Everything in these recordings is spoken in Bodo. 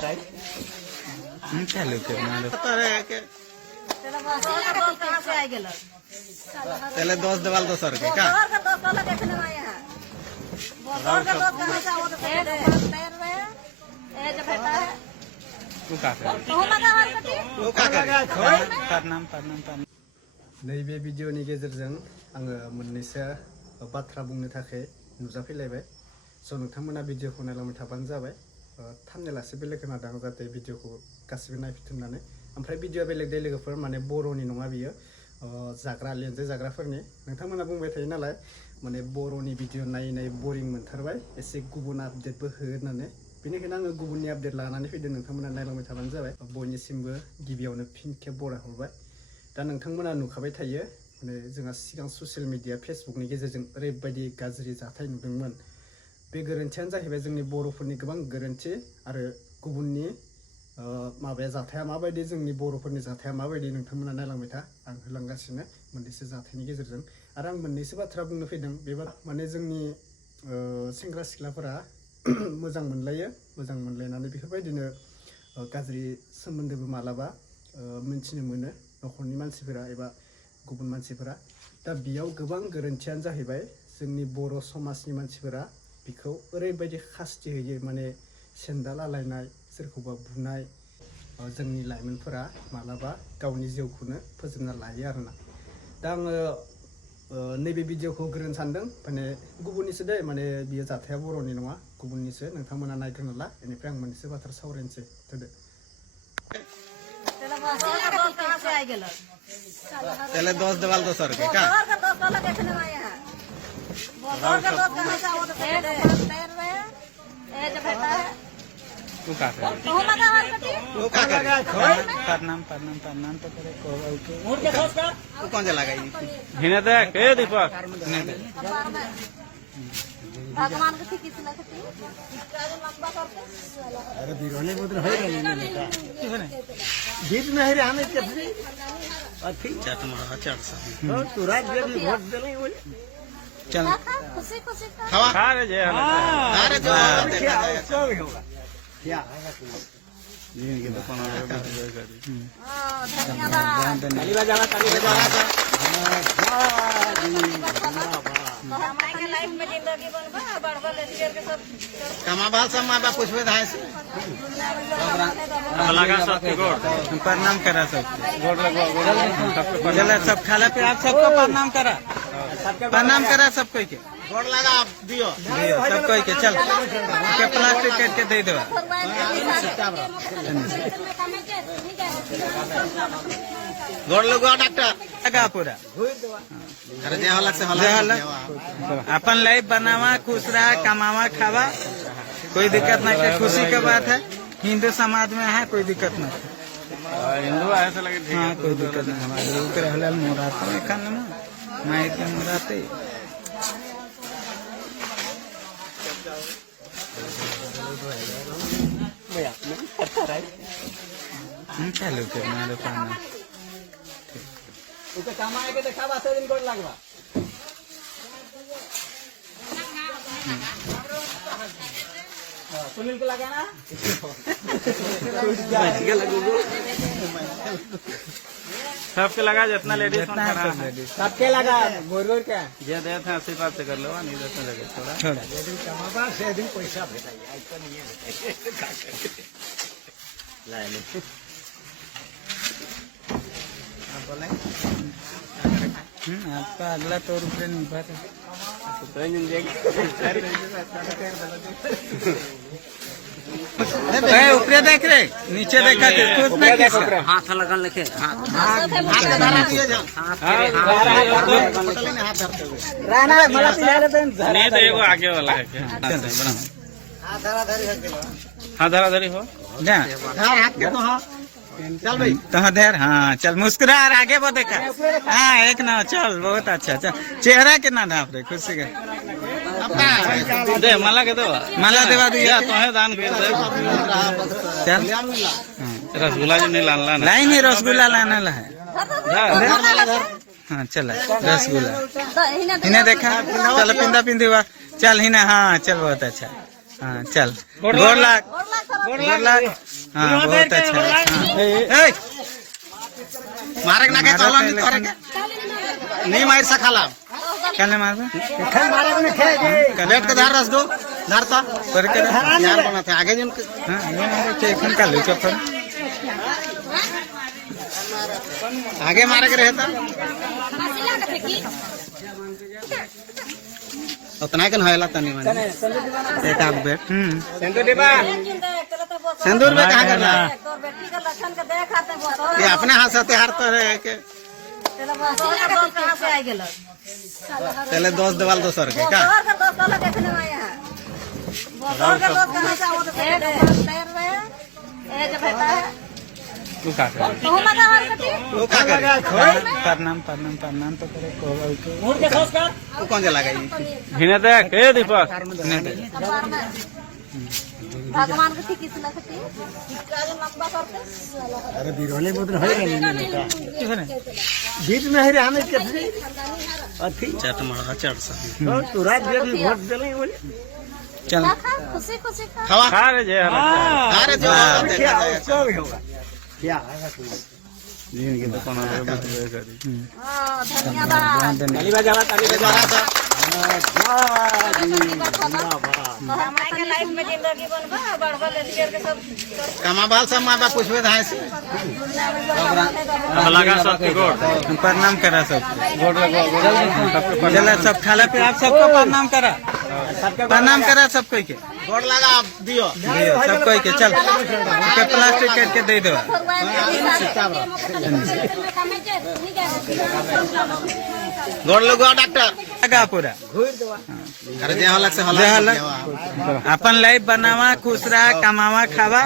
चालू पहले 10 देवाल 200 रुपये का नैबे भिडिअनि गेजेरजों आङो मोननैसो बाथ्रा बुंनो थाखाय नुजाफैलायबाय स' नोंथांमोना भिडिअखौ नायलांबाय थाबानो जाबाय थाम्बनेलासो बेलेग खोनादों जाहाथे भिडिअखौ गासिबो नायफिननानै ओमफ्राय भिडिअआ बेलेग दै लोगोफोर माने बर'नि नङा बियो जाग्रा लेन्जाय जाग्राफोरनि नोंथांमोना बुंबाय थायो नालाय माने बर'नि भिडिअ नायै नायै बरिं मोनथारबाय एसे गुबुन आपडेटबो हो होननानै बेनिखायनो आङो गुबुननि आपडेट लानानै फैदों नोंथांमोना नायलांबाय थाबानो जाबाय बयनिसिमबो गिबियावनो फिन खेब बरायहरबाय दा नोंथांमोना नुखाबाय थायो माने जोंहा सिगां ससियेल मिडिया फेसबुकनि गेजेरजों ओरैबायदि गाज्रि जाथाय नुदोंमोन बे गोरोन्थियानो जाहैबाय जोंनि बर'फोरनि गोबां गोरोन्थि आरो गुबुननि माबाया जाथाया माबायदि जोंनि बर'फोरनि जाथाया माबायदि नोंथांमोना नायलांबाय था आं होलांगासिनो मोननैसो जाथायनि गेजेरजों आरो आं मोननैसो बाथ्रा बुंनो फैदों बेबा माने जोंनि सेंग्रा सिख्लाफोरा मोजां मोनलायो मोजां मोनलायनानै बेफोरबायदिनो गाज्रि सोमोन्दोबो मालाबा मिन्थिनो मोनो नखरनि मानसिफोरा एबा गुबुन मानसिफोरा दा बेयाव गोबां गोरोन्थियानो जाहैबाय जोंनि बर' समाजनि मानसिफोरा बिखौ ओरैबायदि खास्ति होयो माने सेन्दाल आलायनाय सोरखौबा बुनाय जोंनि लाइमोनफोरा मालाबा गावनि जिउखौनो फोजोबना लायो आरोना दा आङो नैबे भिडिअखौ होग्रोनो सानदों माने गुबुननिसो दे माने बियो जाथाया बर'नि नङा गुबुननिसो नोंथांमोना नायग्रोना ला बेनिफ्राय आं मोननैसो बाथ्रा सावरायनोसै होदो पहले 10 देवाल 200 रुपये का कौन से लगा हिने देख ए दीपक भगवान को ठीक किसी लगती लंबा करके अरे बिरोने उधर है जीत नहीं रे हमें कैसे ठीक चाट मारा चाट सा तो तुरंत जब वोट देले बोले चल खुशी खुशी खा रे जे अरे जो सब होगा क्या ये के दुकान में धन्यवाद ताली बजावा हमारे के लाइफ में जिंदगी बनबा बड़बड़ लेकर के सब कमा बाल सब मां बाप पूछबे धाय से लगा सब के गोड़ प्रणाम करा सब गोड़ लगवा गोड़ चला सब खाला पे आप सबको प्रणाम करा सब कोई के गोड़ लगा दियो सब कोई के चल के प्लास्टिक काट के दे दो गोड़ लगवा डॉक्टर लगा पूरा अरे जे हलक से हलक अपन लाइफ बनावा खुश रहा कमावा खावा कोई दिक्कत नहीं है खुशी की बात है हिंदू समाज में है कोई दिक्कत नहीं हिंदू ऐसा लगे हाँ कोई दिक्कत नहीं हमारे लोग हलाल मुराते खाने में माइक के मुराते चालू करना दुकान उके काम आएगा देखा बात दिन गोड़ लगवा सुनील को लगा ना सबके लगा जितना लेडीज सबके लगा गोर गोर के जे दे थे आशीर्वाद से कर लो नहीं देते लगे थोड़ा जे दिन कमाबा से दिन पैसा भेटाई ऐसा नहीं है ला ले आप बोले आपका अगला तो रुपये नहीं पाते ऊपर देख रहे नीचे देखा कुछ नहीं किसका हाथ लगा लेके नहीं तो एगो आगे वाला है हाँ धरा धरी हो चल भाई तो धैर हाँ चल मुस्कुरा और आगे वो देखा हाँ एक ना चल बहुत अच्छा चल चेहरा कितना ढाप रहे खुशी के दे माला के दो माला देवा दिया तो है दान कर दे चल रसगुल्ला जो नहीं लाना नहीं नहीं रसगुल्ला लाना है हाँ चल रसगुल्ला इन्हें देखा चल पिंदा पिंदी हुआ चल हिना हाँ चल बहुत अच्छा हाँ चल गोर लाख गोर लाख हाँ बहुत अच्छा हाँ। मारे ना के चलो नहीं करे के नहीं मार सकाला कहने मारबे लेट के धार रस दो धारता पर के यार बनाते आगे जन हां आगे मारे के खन का ले चप्पल आगे मारे के रहता उतना कन होयला तनी माने एक आग बेट सिंदूर देबा सिंदूर में कहां करना तोर बेटी के लक्षण के देख आते वो ये अपने हाथ से हार तो है के तेला दोस्त कहां से आ गेल पहले दोस्त देवाल दोसर के का तोर का दोस्त वाला देखने में आया तोर का दोस्त कहां से आवत है तैयार रहे ए जो बेटा है तू का कर तू लगा हर कटी तू का कर प्रणाम तो करे को मुड़ के संस्कार तू कौन जे लगाई हिने देख ए दीपक कपार में भगवान के ठीक इसला कटी इसका जो लंबा करते अरे बिरोले बोतल होय गनी बीच में है रे हमें कैसे अथी चट मारा चट सा तू रात में वोट देले बोले चल खुशी खुशी खा खावा खा रे जे अरे जो देखा जाएगा भी होगा क्या जिंदगी तो कोना रे करी हां धन्यवाद ताली बजावा सा हमारे के लाइफ में जिंदगी बनबा बड़बड़ लेकर के सब कमा बाल सब मां बाप पूछबे धाय से अब लगा सब के गोड़ प्रणाम करा सब गोड़ लगो चला सब खाला पे आप सबको प्रणाम करा सब कोई के गोड़ लगा दियो सब कोई के चल के प्लास्टिक काट के दे दो गोड़ लगो डॉक्टर लगा पूरा अरे जे हलक से हलक अपन लाइफ बनावा खुश रहा कमावा खावा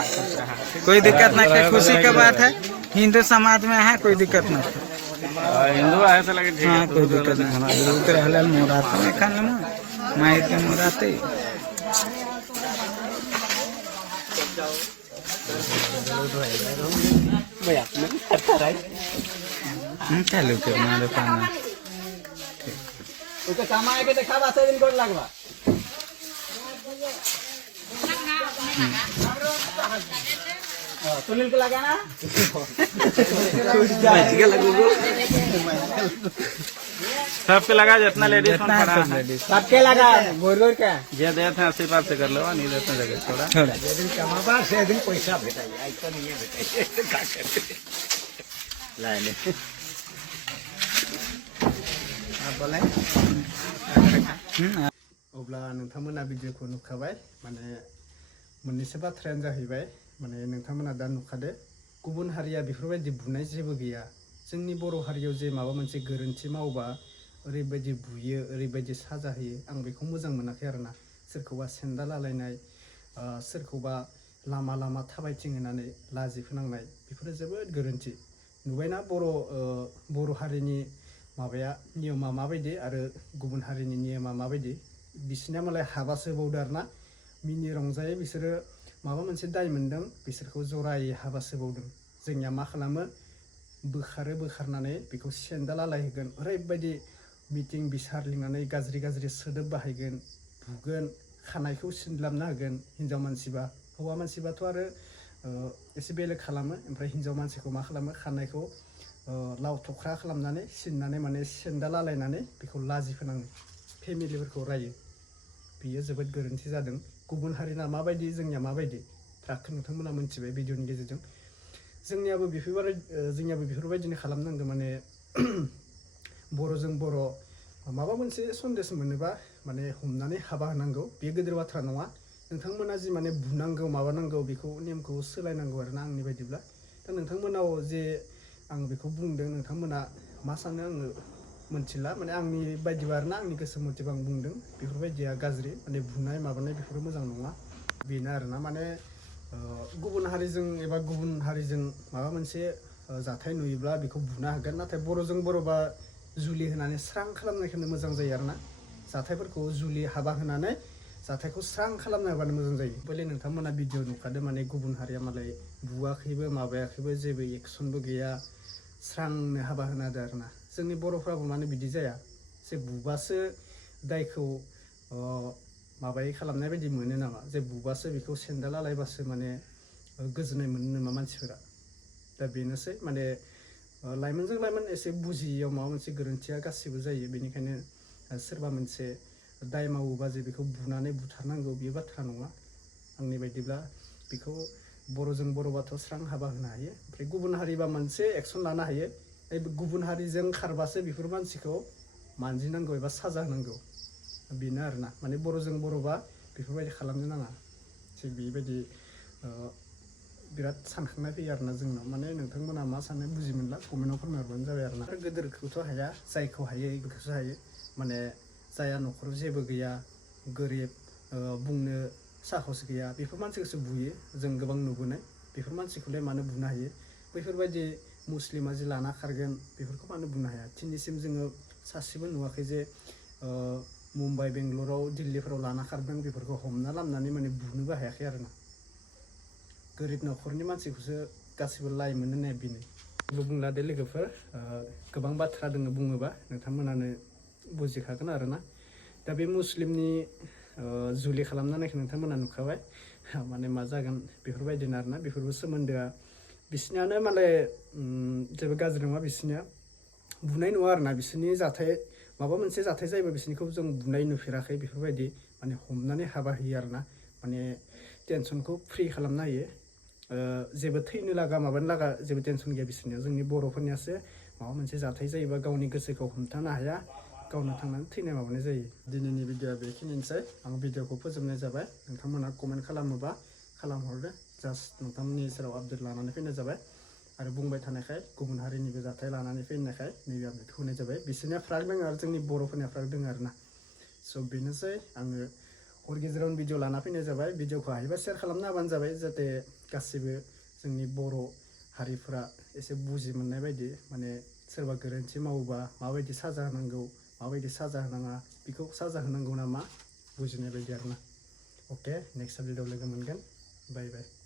कोई दिक्कत ना के खुशी के बात है हिंदू समाज में है कोई दिक्कत ना हिंदू है से लगे ठीक हाँ कोई दिक्कत नहीं हमारे उतर हलाल मुराते में खाने में माइर के मुराते चालू के हमारे पाना उसका काम आए के देखा बात दिन कोड लगवा सुनील को लगाना सबके लगा जितना लेडीज जितना है सब लेडीज सबके लगा गोर गोर का जे देते हैं आशीर्वाद से कर लो नहीं देते हैं जगह थोड़ा थोड़ा दिन कमाबा से दिन पैसा भेटाई आई तो नहीं भेटाई का करते लाने आप बोले अब्ला नोंथांमोना भिडिअखौ नुखाबाय माने मोननैसो बाथ्रायानो जाहैबाय माने नोंथांमोना दा नुखादो गुबुन हारिया बेफोरबायदि बुनाय जेबो गैया जोंनि बर' हारियाव जे माबा मोनसे गोरोन्थि मावबा ओरैबायदि बुयो ओरैबायदि साजा होयो आं बेखौ मोजां मोनाखै आरोना सोरखौबा सेन्दा लालायनाय सोरखौबा लामा लामा थाबायथिंहोनानै लाजि फोनांनाय बेफोरो जोबोद गोरोन्थि नुबायना बर' हारिनि माबाया नियमा माबायदि आरो गुबुन हारिनि नियमा माबायदि बिसिना मालाय हाबासो बावदो आरोना मिनि रंजायै बिसोरो माबा मोनसे दाय मोनदों बिसोरखौ जरायै हाबासो बावदों जोंनिया मा खालामो बोखारनानै बेखौ सेन्दा लालायहोगोन ओरैबायदि मिटिं बिसार लिंनानै गाज्रि गाज्रि सोदोब बाहायगोन बुगोन खानायखौ सिनलाबना होगोन हिन्जाव मानसिबा हौवा मानसिबाथ' आरो एसे बेलेग खालामो ओमफ्राय हिन्जाव मानसिखौ मा खालामो खानायखौ लाव थख्रा खालामनानै सिननानै माने सेन्दा लालायनानै बेखौ लाजि फोनाङो फेमिलिफोरखौ रायो बियो जोबोद गोरोन्थि जादों गुबुन हारिना माबायदि जोंनिया माबायदि फ्रागखौ नोंथांमोना मोनथिबाय भिडिअनि गेजेरजों जोंनियाबो बेफोरबायदिनो खालामनांगौ माने बर'जों बर' माबा मोनसे सन्देश मोनोबा माने हमनानै हाबा होनांगौ बे गिदिर बाथ्रा नङा नोंथांमोना जि माने बुनांगौ माबानांगौ बेखौ नेमखौ सोलायनांगौ आरोना आंनि बायदिब्ला दा नोंथांमोनाव जे आं बेखौ बुंदों नोंथांमोना मा सानो आङो मोनथिला माने आंनि बायदिबा आरोना आंनि गोसो मथेबा आं बुंदों बेफोरबायदिया गाज्रि माने बुनाय माबानाय बेफोरो मोजां नङा बेनो आरोना माने गुबुन हारिजों एबा गुबुन हारिजों माबा मोनसे जाथाय नुयोब्ला बेखौ बुनो हागोन नाथाय बर'जों बर'बा जुलि होनानै स्रां खालामनायखौनो मोजां जायो आरोना जाथायफोरखौ जुलि हाबा होनानै जाथायखौ स्रां खालामना होबानो मोजां जायो बले नोंथांमोना भिडिअ नुखादो माने गुबुन हारिया मालाय बुवाखैबो माबायाखैबो जेबो एक्सनबो गैया स्रांनो हाबा होना होदो आरोना जोंनि बर'फ्राबो माने बिदि जाया जे बुबासो दायखौ माबायै खालामनाय बायदि मोनो नामा जे बुबासो बेखौ सेन्देल आलायबासो माने गोजोननाय मोनो नामा मानसिफोरा दा बेनोसै माने लाइमोनजों लाइमोन एसे बुजियैयाव माबा मोनसे गोरोन्थिया गासिबो जायो बेनिखायनो सोरबा मोनसे दाय मावोबा जे बेखौ बुनानै बुथारनांगौ बे बाथ्रा नङा आंनि बायदिब्ला बेखौ बर'जों बर'बाथ' स्रां हाबा होनो हायो ओमफ्राय गुबुन हारिबा मोनसे एक्सन लानो हायो गुबुन हारिजों खारबासो बेफोर मानसिखौ मानजिनांगौ एबा साजा होनांगौ बेनो आरोना माने बर'जों बर'बा बेफोरबायदि खालामनो नाङा थिग बेबायदि बिराद सानखांनाय फैयो आरोना जोंनाव माने नोंथांमोना मा सानो बुजि मोनला कमेन्टआव फोरमायहरबानो जाबाय आरोना गोदोरखौथ' हाया जायखौ हायो बेखौसो हायो माने जायहा न'खराव जेबो गैया गोरिब बुंनो साहस गैया बेफोर मानसिखौसो बुयो जों गोबां नुबोनाय बेफोर मानसिखौलाय मानो बुनो हायो बैफोरबायदि मुस्लिमा जे लाना खारगोन बेफोरखौ मानो बुनो हाया दिनैसिम जोङो सासेबो नुवाखै जे मुम्बाइ बेंगलराव दिल्लीफोराव लाना खारदों बेफोरखौ हमना लाबोनानै माने बुनोबो हायाखै आरोना गोरिब न'खरनि मानसिखौसो गासिबो लाइ मोनो होननाया बेनो बुंला दे लोगोफोर गोबां बाथ्रा दङ बुङोबा नोंथांमोनानो बुजिखागोन आरोना दा बे मुस्लिमनि जुलि खालामनायखौ नोंथांमोना नुखाबाय माने मा जागोन बेफोरबायदिनो आरोना बेफोरबो सोमोन्दोआ बिसनियानो माने जेबो गाज्रि नङा बिसनिया बुनाय नङा आरोना बिसोरनि जाथाय माबा मोनसे जाथाय जायोबा बिसोरनिखौ जों बुनाय नुफेराखै बेफोरबायदि माने हमनानै हाबा होयो आरोना माने टेनसनखौ फ्रि खालामना होयो जेबो थैनो लागा माबानो लागा जेबो टेनसन गैया बिसोरनिया जोंनि बर'फोरनियासो माबा मोनसे जाथाय जायोबा गावनि गोसोखौ हमथानो हाया गावनो थांनानै थैनाय माबानाय जायो दिनैनि भिडिअआ बेखिनियानोसै आं भिडिअखौ फोजोबनाय जाबाय नोंथांमोना कमेन्ट खालामोबा खालामहरदो जास्ट नोंथांमोननि सेराव आपडेट लानानै फैनाय जाबाय आरो बुंबाय थानायखाय गुबुन हारिनिबो जाथाय लानानै फैनायखाय नैबे आपडेटखौ होनाय जाबाय बिसोरनिया फाराग दङ आरो जोंनि बर'फोरनिया फाराग दङ आरोना स' बेनोसै आङो हर गेजेरावनो भिडिअ लाना फैनाय जाबाय भिडिअखौ हायोबा शेयार खालामना होबानो जाबाय जाहाथे गासिबो जोंनि बर' हारिफोरा एसे बुजि मोननाय बायदि माने सोरबा गोरोन्थि मावोबा माबायदि साजा होनांगौ माबायदि साजा होनाङा बेखौ साजा होनांगौ नामा बुजिनाय बायदि आरोना अके नेक्स्ट भिडिअ लोगो मोनगोन बाय बाय